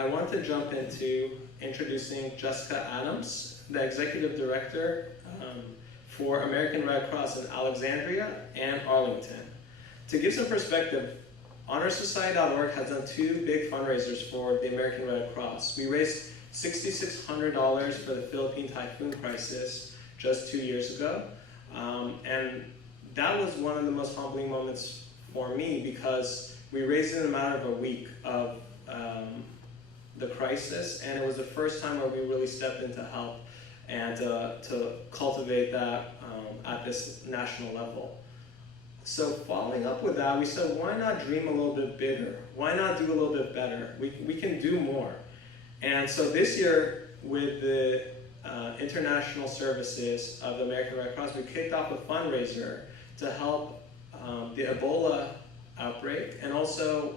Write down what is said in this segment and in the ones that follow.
I want to jump into introducing Jessica Adams, the Executive Director for American Red Cross in Alexandria and Arlington. To give some perspective, HonorSociety.org has done 2 big fundraisers for the American Red Cross. We raised $6,600 for the Philippine typhoon crisis just 2 years ago. And that was one of the most humbling moments for me because we raised it in a matter of a week of the crisis, and it was the first time where we really stepped in to help and to cultivate that at this national level. So following up with that, we said, why not dream a little bit bigger? Why not do a little bit better? We can do more. And so this year, with the international services of the American Red Cross, we kicked off a fundraiser to help the Ebola outbreak and also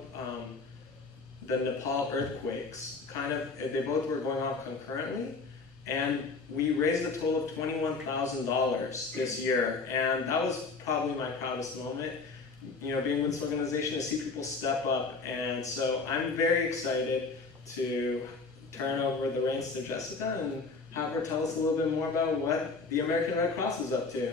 the Nepal earthquakes. They both were going on concurrently, and we raised a total of $21,000 this year, and that was probably my proudest moment, being with this organization, to see people step up. And so I'm very excited to turn over the reins to Jessica and have her tell us a little bit more about what the American Red Cross is up to.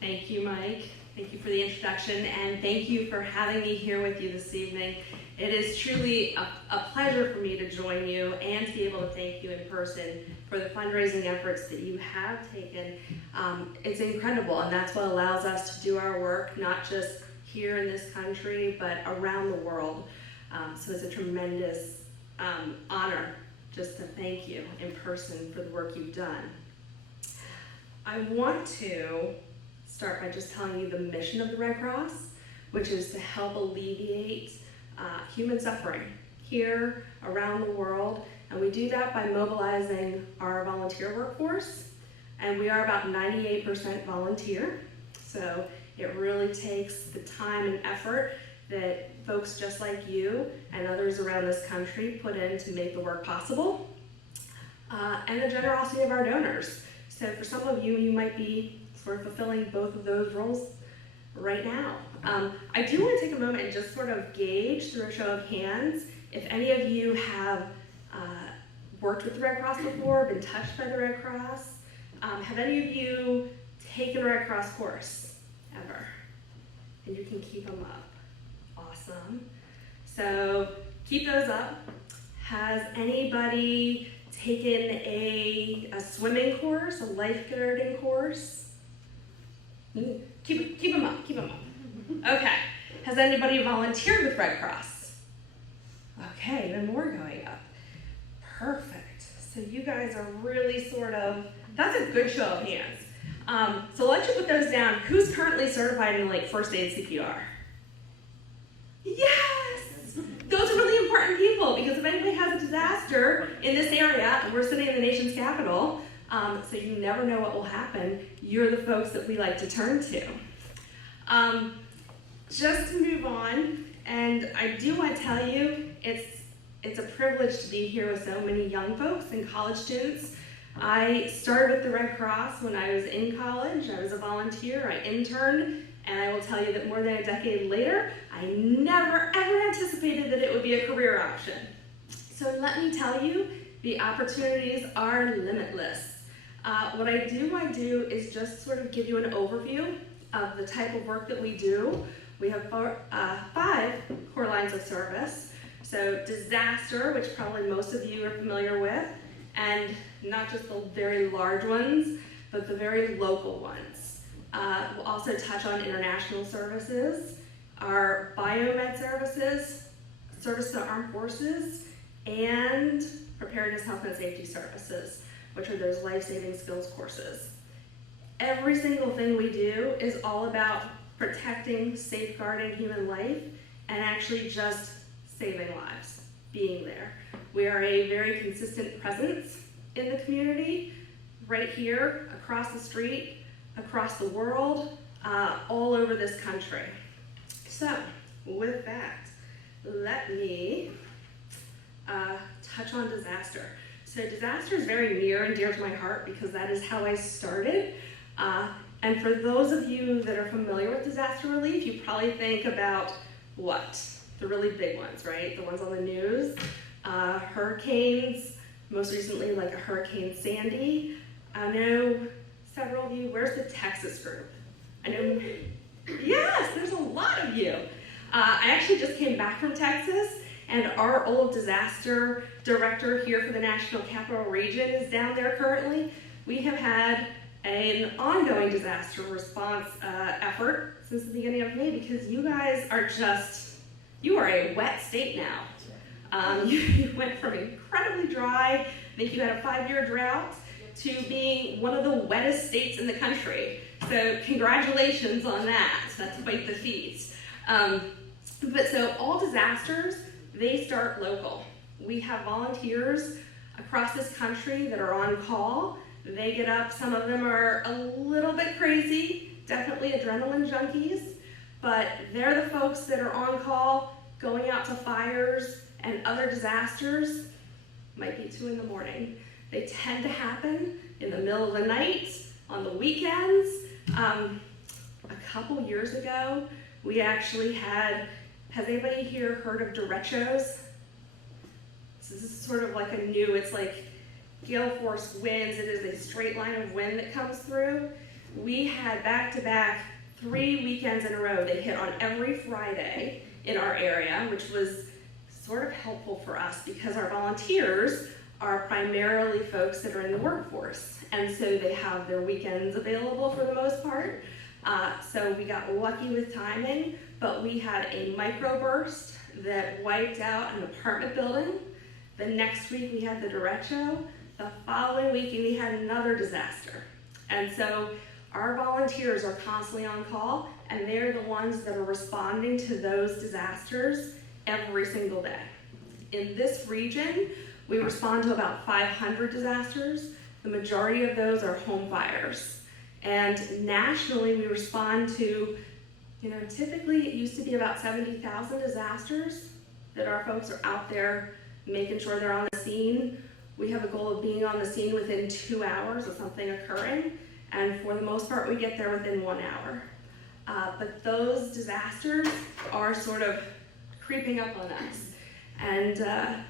Thank you, Mike. Thank you for the introduction, and thank you for having me here with you this evening. It is truly a pleasure for me to join you and to be able to thank you in person for the fundraising efforts that you have taken. It's incredible, and that's what allows us to do our work, not just here in this country, but around the world. So it's a tremendous honor just to thank you in person for the work you've done. I want to start by just telling you the mission of the Red Cross, which is to help alleviate human suffering here around the world. And we do that by mobilizing our volunteer workforce. And we are about 98% volunteer. So it really takes the time and effort that folks just like you and others around this country put in to make the work possible. And the generosity of our donors. So for some of you, you might be sort of fulfilling both of those roles right now. I do want to take a moment and just sort of gauge through a show of hands if any of you have worked with the Red Cross before, been touched by the Red Cross. Have any of you taken a Red Cross course ever? And you can keep them up. Awesome. So keep those up. Has anybody taken a swimming course, a lifeguarding course? Keep them up, keep them up. Okay. Has anybody volunteered with Red Cross? Okay, even more going up. Perfect. So you guys are really that's a good show of hands. So let's just put those down. Who's currently certified in first aid CPR? Yes! Those are really important people, because if anybody has a disaster in this area, and we're sitting in the nation's capital, so you never know what will happen, you're the folks that we like to turn to. Just to move on, and I do want to tell you, it's a privilege to be here with so many young folks and college students. I started with the Red Cross when I was in college. I was a volunteer, I interned, and I will tell you that more than a decade later, I never ever anticipated that it would be a career option. So let me tell you, the opportunities are limitless. What I do want to do is just sort of give you an overview of the type of work that we do. We have 5 core lines of service. So disaster, which probably most of you are familiar with, and not just the very large ones, but the very local ones. We'll also touch on international services, our biomed services, service to armed forces, and preparedness, health, and safety services, which are those life-saving skills courses. Every single thing we do is all about protecting, safeguarding human life, and actually just saving lives, being there. We are a very consistent presence in the community, right here, across the street, across the world, all over this country. So, with that, let me touch on disaster. So disaster is very near and dear to my heart because that is how I started. And for those of you that are familiar with disaster relief, you probably think about what? The really big ones, right? The ones on the news. Hurricanes, most recently like a Hurricane Sandy. I know several of you, where's the Texas group? I know, yes, there's a lot of you. I actually just came back from Texas, and our old disaster director here for the National Capital Region is down there currently. We have had an ongoing disaster response effort since the beginning of May because you guys are you are a wet state now. You went from incredibly dry, I think you had a 5-year drought, to being one of the wettest states in the country. So congratulations on that. That's quite the feat. But so all disasters, they start local. We have volunteers across this country that are on call. They get up, some of them are a little bit crazy, definitely adrenaline junkies, but they're the folks that are on call, going out to fires and other disasters. Might be 2 in the morning. They tend to happen in the middle of the night, on the weekends. A couple years ago, we actually has anybody here heard of derechos? This is sort of like it's like gale force winds. It is a straight line of wind that comes through. We had back-to-back 3 weekends in a row. They hit on every Friday in our area, which was sort of helpful for us because our volunteers are primarily folks that are in the workforce. And so they have their weekends available for the most part. So we got lucky with timing, but we had a microburst that wiped out an apartment building. The next week we had the derecho. The following week we had another disaster. And so our volunteers are constantly on call, and they're the ones that are responding to those disasters every single day. In this region, we respond to about 500 disasters. The majority of those are home fires. And nationally, we respond to, typically it used to be about 70,000 disasters that our folks are out there making sure they're on the scene. We have a goal of being on the scene within 2 hours of something occurring. And for the most part, we get there within 1 hour. But those disasters are sort of creeping up on us. And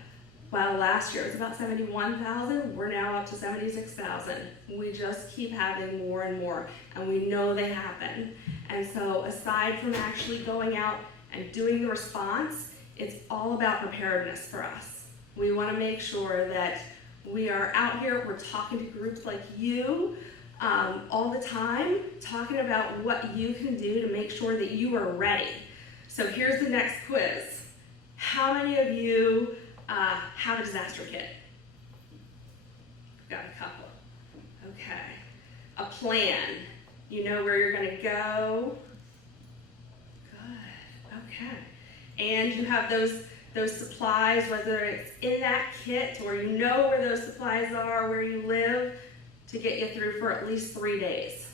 while last year it was about 71,000, we're now up to 76,000. We just keep having more and more, and we know they happen. And so aside from actually going out and doing the response, it's all about preparedness for us. We want to make sure that we are out here, we're talking to groups like you all the time, talking about what you can do to make sure that you are ready. So here's the next quiz. How many of you have a disaster kit? Got a couple. Okay. A plan. You know where you're going to go. Good. Okay. And you have those supplies, whether it's in that kit or you know where those supplies are, where you live, to get you through for at least 3 days.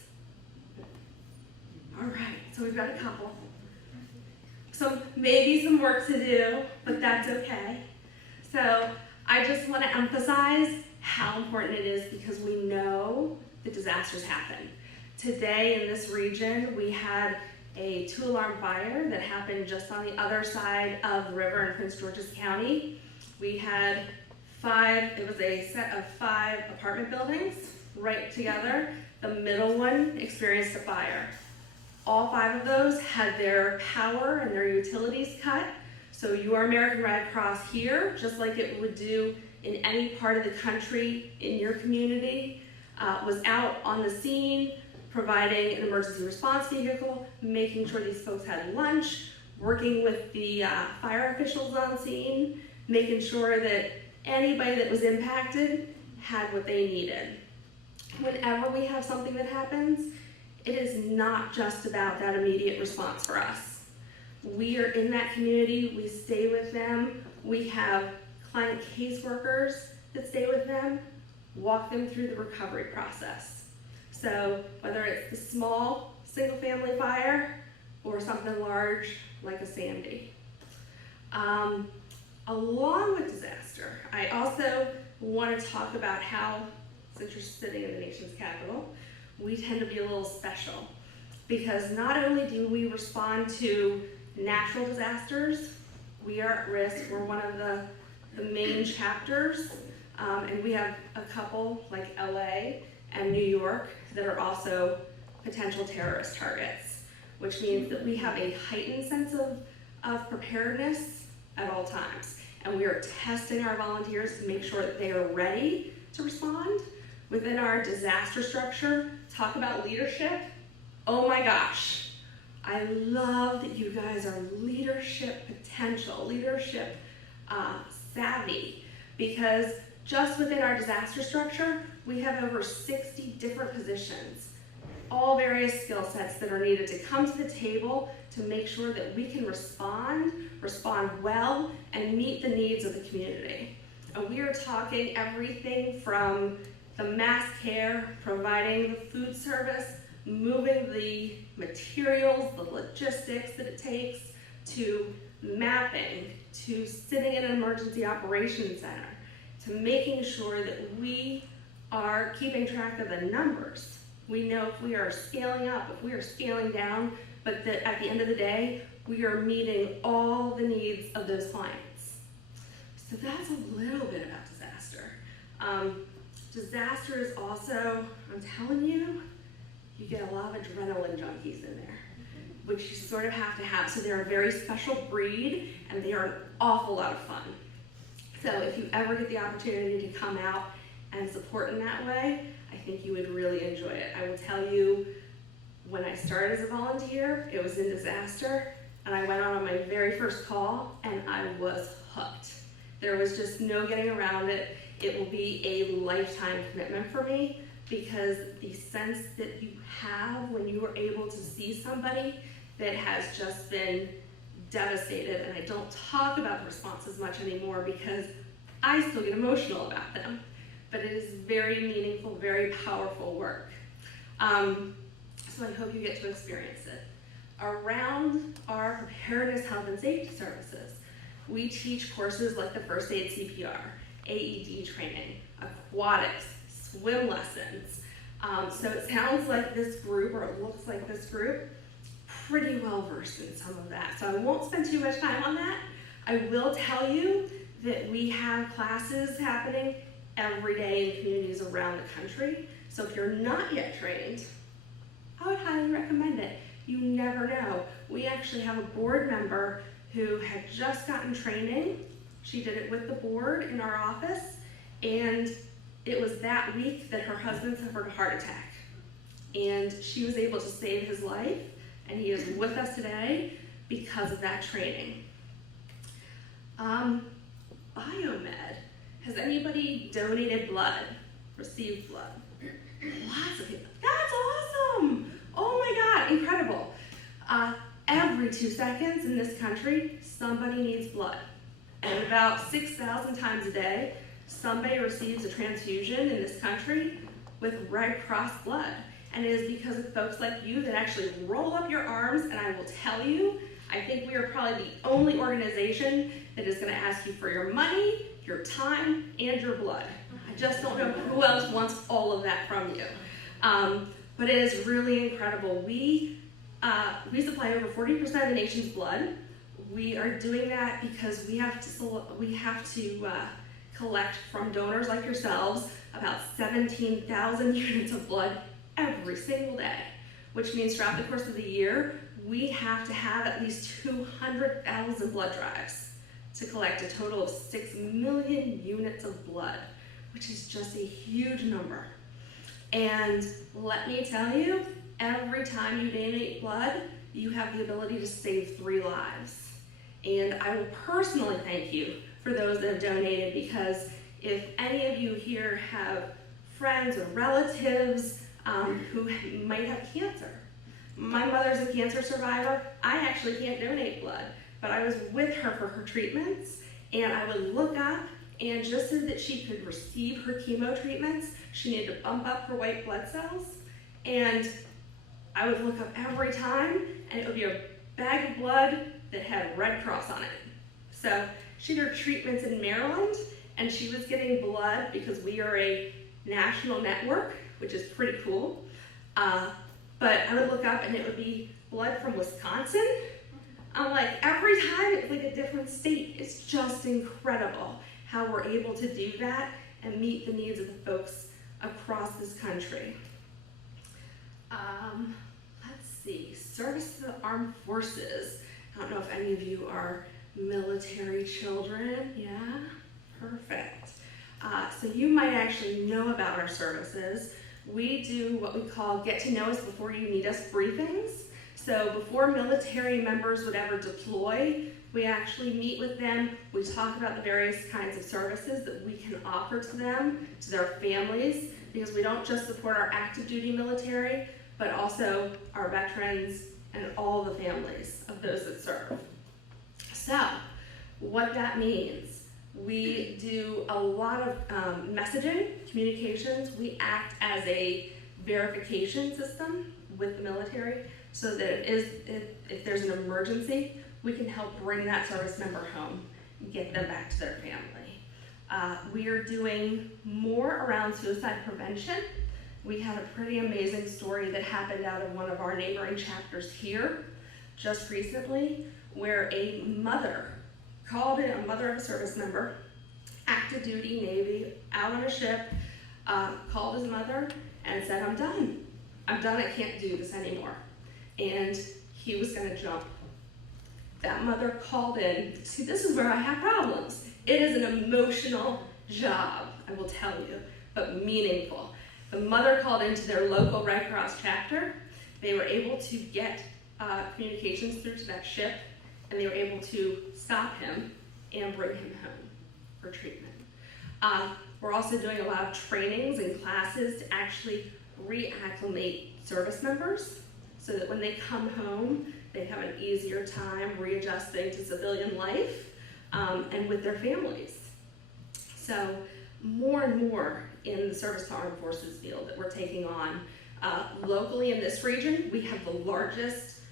All right. So we've got a couple. So maybe some work to do, but that's okay. So I just want to emphasize how important it is because we know that disasters happen. Today in this region, we had a 2-alarm fire that happened just on the other side of the river in Prince George's County. We had it was a set of 5 apartment buildings right together. The middle one experienced a fire. All 5 of those had their power and their utilities cut. So your American Red Cross here, just like it would do in any part of the country in your community, was out on the scene, providing an emergency response vehicle, making sure these folks had lunch, working with the fire officials on scene, making sure that anybody that was impacted had what they needed. Whenever we have something that happens, it is not just about that immediate response for us. We are in that community, we stay with them, we have client caseworkers that stay with them, walk them through the recovery process. So whether it's the small single-family fire or something large like a Sandy. Along with disaster, I also want to talk about how, since you're sitting in the nation's capital, we tend to be a little special because not only do we respond to natural disasters, we are at risk. We're one of the main chapters, and we have a couple like LA and New York that are also potential terrorist targets, which means that we have a heightened sense of preparedness at all times. And we are testing our volunteers to make sure that they are ready to respond. Within our disaster structure, talk about leadership. Oh my gosh, I love that you guys are leadership potential, leadership savvy, because just within our disaster structure, we have over 60 different positions, all various skill sets that are needed to come to the table to make sure that we can respond well, and meet the needs of the community. And we are talking everything from the mass care, providing the food service, moving the materials, the logistics that it takes, to mapping, to sitting in an emergency operations center, to making sure that we are keeping track of the numbers. We know if we are scaling up, if we are scaling down, but that at the end of the day, we are meeting all the needs of those clients. So that's a little bit about disaster. Disaster is also, I'm telling you, you get a lot of adrenaline junkies in there, which you sort of have to have. So they're a very special breed, and they are an awful lot of fun. So if you ever get the opportunity to come out and support in that way, I think you would really enjoy it. I will tell you, when I started as a volunteer, it was in disaster, and I went on my very first call, and I was hooked. There was just no getting around it. It will be a lifetime commitment for me, because the sense that you have when you are able to see somebody that has just been devastated, and I don't talk about the response as much anymore because I still get emotional about them, but it is very meaningful, very powerful work. So I hope you get to experience it. Around our preparedness, health, and safety services, we teach courses like the first aid CPR, AED training, aquatics, swim lessons. So it sounds like this group, or it looks like this group, pretty well versed in some of that. So I won't spend too much time on that. I will tell you that we have classes happening every day in communities around the country. So if you're not yet trained, I would highly recommend it. You never know. We actually have a board member who had just gotten training. She did it with the board in our office, and it was that week that her husband suffered a heart attack. And she was able to save his life, and he is with us today because of that training. Biomed. Has anybody donated blood, received blood? Lots of people. That's awesome! Oh my God, incredible. Every 2 seconds in this country, somebody needs blood. And about 6,000 times a day, somebody receives a transfusion in this country with Red Cross blood. And it is because of folks like you that actually roll up your arms, and I will tell you, I think we are probably the only organization that is going to ask you for your money, your time, and your blood. I just don't know who else wants all of that from you. But it is really incredible. We supply over 40% of the nation's blood. We are doing that because we have to collect from donors like yourselves about 17,000 units of blood every single day, which means throughout the course of the year, we have to have at least 200,000 blood drives to collect a total of 6 million units of blood, which is just a huge number. And let me tell you, every time you donate blood, you have the ability to save 3 lives. And I will personally thank you for those that have donated, because if any of you here have friends or relatives who might have cancer. My mother's a cancer survivor. I actually can't donate blood, but I was with her for her treatments, and I would look up, and just so that she could receive her chemo treatments, she needed to bump up her white blood cells, and I would look up every time, and it would be a bag of blood that had Red Cross on it. So she did her treatments in Maryland, and she was getting blood because we are a national network, which is pretty cool. But I would look up and it would be blood from Wisconsin. I'm like, every time it's like a different state. It's just incredible how we're able to do that and meet the needs of the folks across this country. Let's see, service to the armed forces. I don't know if any of you are military children. Yeah, perfect. So you might actually know about our services. We do what we call get to know us before you need us briefings. So before military members would ever deploy, we actually meet with them. We talk about the various kinds of services that we can offer to them, to their families, because we don't just support our active duty military, but also our veterans and all the families of those that serve. So what that means, we do a lot of messaging, communications. We act as a verification system with the military so that if there's an emergency, we can help bring that service member home and get them back to their family. We are doing more around suicide prevention. We had a pretty amazing story that happened out of one of our neighboring chapters here just recently, where a mother called in, a mother of a service member, active duty Navy, out on a ship, called his mother and said, I'm done, I can't do this anymore. And he was gonna jump. That mother called in. See, this is where I have problems. It is an emotional job, I will tell you, but meaningful. The mother called into their local Red Cross chapter. They were able to get communications through to that ship, and they were able to stop him and bring him home for treatment. We're also doing a lot of trainings and classes to actually reacclimate service members so that when they come home, they have an easier time readjusting to civilian life and with their families. So more and more in the service to armed forces field that we're taking on. Locally in this region, we have the largest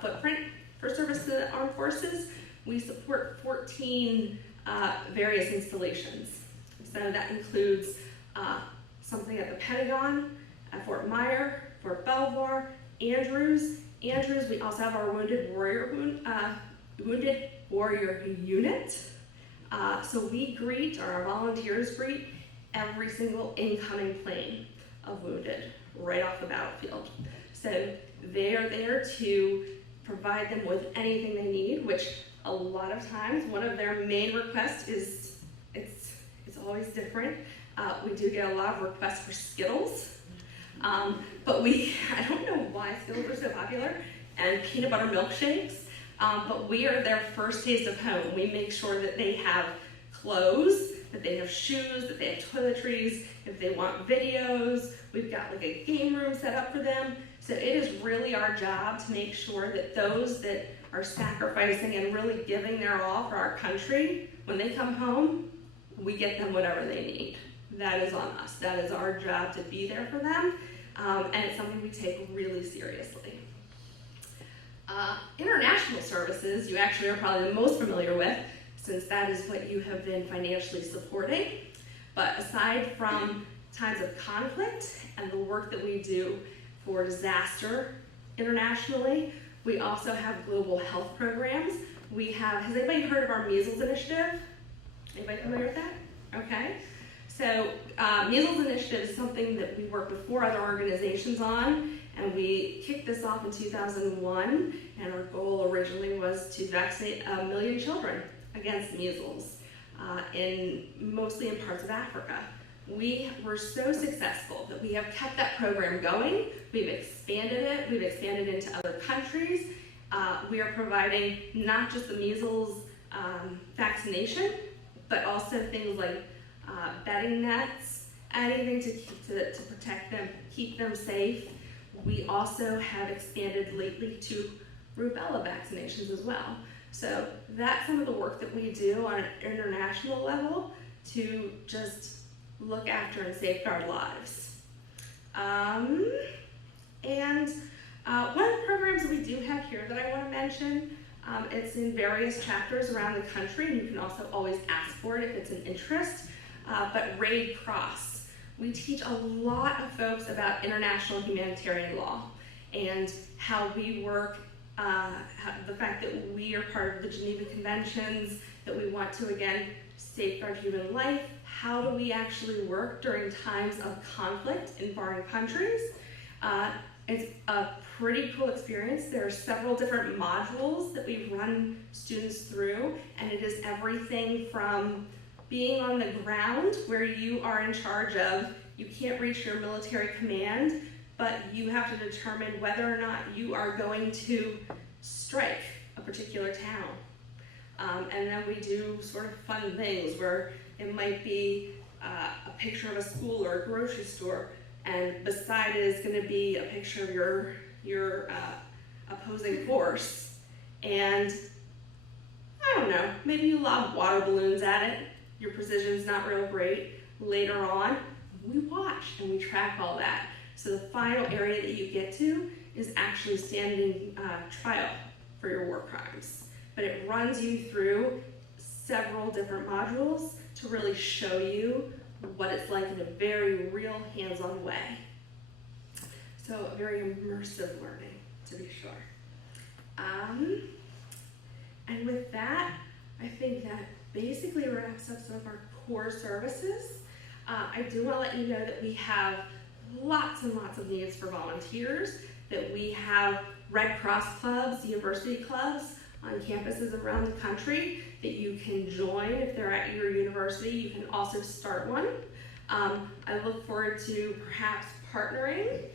footprint for service to the armed forces. We support 14 various installations. So that includes something at the Pentagon, at Fort Myer, Fort Belvoir, Andrews. We also have our Wounded Warrior Unit. So we greet, or our volunteers greet, every single incoming plane of wounded right off the battlefield. So they are there to provide them with anything they need, which a lot of times one of their main requests is, it's always different. We do get a lot of requests for Skittles, but I don't know why Skittles are so popular, and peanut butter milkshakes, but we are their first taste of home. We make sure that they have clothes, that they have shoes, that they have toiletries, if they want videos, we've got like a game room set up for them. So it is really our job to make sure that those that are sacrificing and really giving their all for our country, when they come home, we get them whatever they need. That is on us. That is our job to be there for them, and it's something we take really seriously. International services, you actually are probably the most familiar with, since that is what you have been financially supporting. But aside from times of conflict and the work that we do for disaster internationally, we also have global health programs. Has anybody heard of our Measles Initiative? Anybody familiar with that? Okay. So Measles Initiative is something that we work with 4 other organizations on, and we kicked this off in 2001, and our goal originally was to vaccinate 1 million children against measles, mostly in parts of Africa. We were so successful that we have kept that program going. We've expanded it. We've expanded into other countries. We are providing not just the measles vaccination, but also things like bedding nets, anything to protect them, keep them safe. We also have expanded lately to rubella vaccinations as well. So that's some of the work that we do on an international level to just look after and safeguard lives. One of the programs that we do have here that I want to mention, it's in various chapters around the country, and you can also always ask for it if it's an interest, but Red Cross. we teach a lot of folks about international humanitarian law and how we work, the fact that we are part of the Geneva Conventions, that we want to, again, safeguard human life. How do we actually work during times of conflict in foreign countries? It's a pretty cool experience. There are several different modules that we run students through, and it is everything from being on the ground where you are in charge of, you can't reach your military command, but you have to determine whether or not you are going to strike a particular town. And then we do sort of fun things where it might be a picture of a school or a grocery store, and beside it is going to be a picture of your opposing force. And I don't know, maybe you lob water balloons at it. Your precision's not real great. Later on, we watch and we track all that. So the final area that you get to is actually standing trial for your war crimes. But it runs you through several different modules to really show you what it's like in a very real, hands-on way. So a very immersive learning, to be sure. And with that, I think that basically wraps up some of our core services. I do want to let you know that we have lots and lots of needs for volunteers, that we have Red Cross clubs, university clubs on campuses around the country that you can join if they're at your university. You can also start one. I look forward to perhaps partnering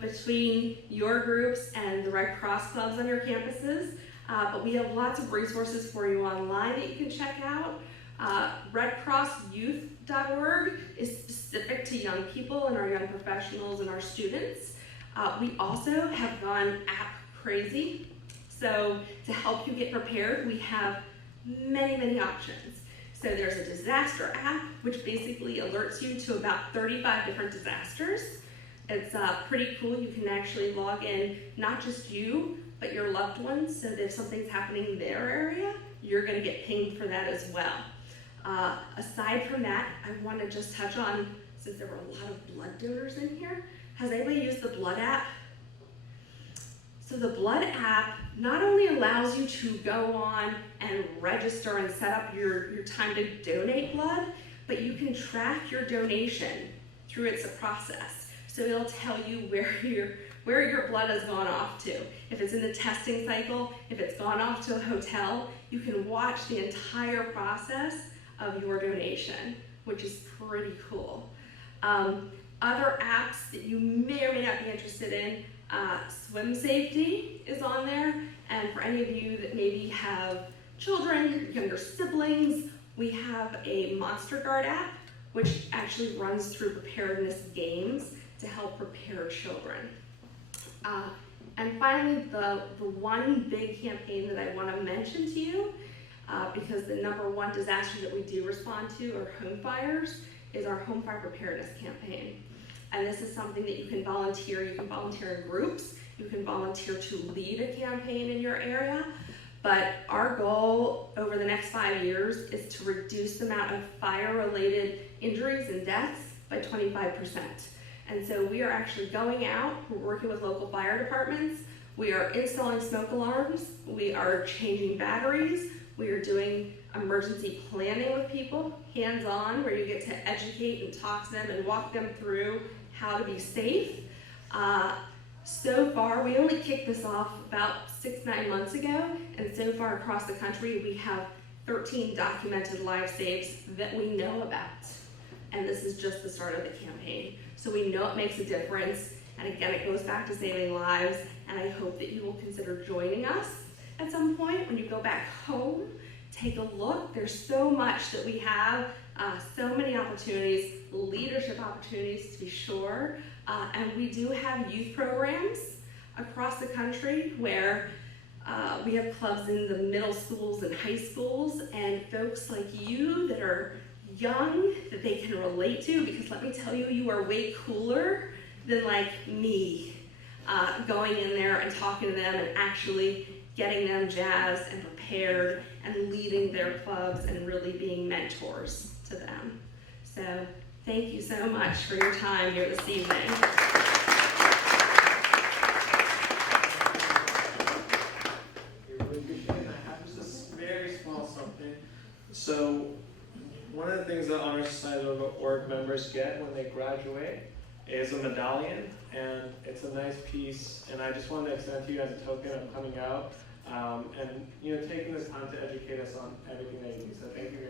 between your groups and the Red Cross clubs on your campuses. But we have lots of resources for you online that you can check out. RedCrossYouth.org is specific to young people and our young professionals and our students. We also have gone app crazy. So to help you get prepared, we have many, many options. So there's a disaster app, which basically alerts you to about 35 different disasters. It's pretty cool. You can actually log in, not just you, but your loved ones, so that if something's happening in their area, you're gonna get pinged for that as well. Aside from that, I wanna just touch on, since there were a lot of blood donors in here, has anybody used the blood app? So the blood app not only allows you to go on and register and set up your time to donate blood, but you can track your donation through its process. So it'll tell you where your blood has gone off to. If it's in the testing cycle, if it's gone off to a hotel, you can watch the entire process of your donation, which is pretty cool. Other apps that you may or may not be interested in, swim safety is on there, and for any of you that maybe have children, younger siblings, we have a Monster Guard app, which actually runs through preparedness games to help prepare children. And finally, the one big campaign that I want to mention to you, because the #1 disaster that we do respond to are home fires, is our home fire preparedness campaign. And this is something that you can volunteer. You can volunteer in groups. You can volunteer to lead a campaign in your area. But our goal over the next 5 years is to reduce the amount of fire-related injuries and deaths by 25%. And so we are actually going out, we're working with local fire departments, we are installing smoke alarms, we are changing batteries, we are doing emergency planning with people, hands-on, where you get to educate and talk to them and walk them through how to be safe. So far, we only kicked this off about 6-9 months ago, and so far across the country, we have 13 documented life saves that we know about. And this is just the start of the campaign. So we know it makes a difference, and again, it goes back to saving lives, and I hope that you will consider joining us at some point when you go back home. Take a look. There's so much that we have, so many opportunities, leadership opportunities to be sure, and we do have youth programs across the country where we have clubs in the middle schools and high schools, and folks like you that are young that they can relate to, because let me tell you, you are way cooler than like me going in there and talking to them and actually getting them jazzed and prepared and leading their clubs and really being mentors to them. So Thank you so much for your time here this evening. We really appreciate it. And I have just this very small something. So one of the things that Honor Society.org members get when they graduate is a medallion, and it's a nice piece, and I just wanted to extend to you as a token of coming out and taking this time to educate us on everything that you do. So thank you very much.